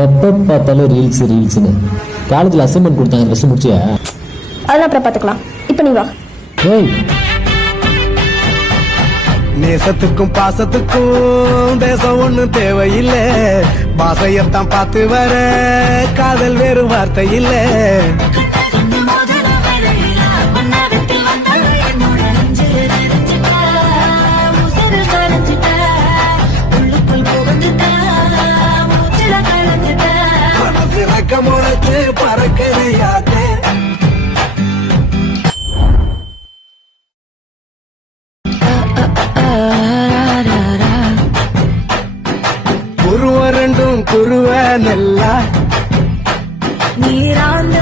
எப்போ பார்த்தாலும் ரீல்ஸ்னு காலேஜில் அசைன்மெண்ட் கொடுத்தாங்க, ட்ரெஸ் முடிச்சியா? அதெல்லாம் அப்புறம் பார்த்துக்கலாம். இப்போ நீ வா. ஏய், நேசத்துக்கும் பாசத்துக்கும் தேசம் ஒண்ணு தேவையில்லை, பாசையத்தான் பார்த்து வர காதல் வேறு வார்த்தை இல்லை. முளைச்சு பறக்கறையாதே குருவ ரெண்டும் குருவ நெல்லா நீராந்த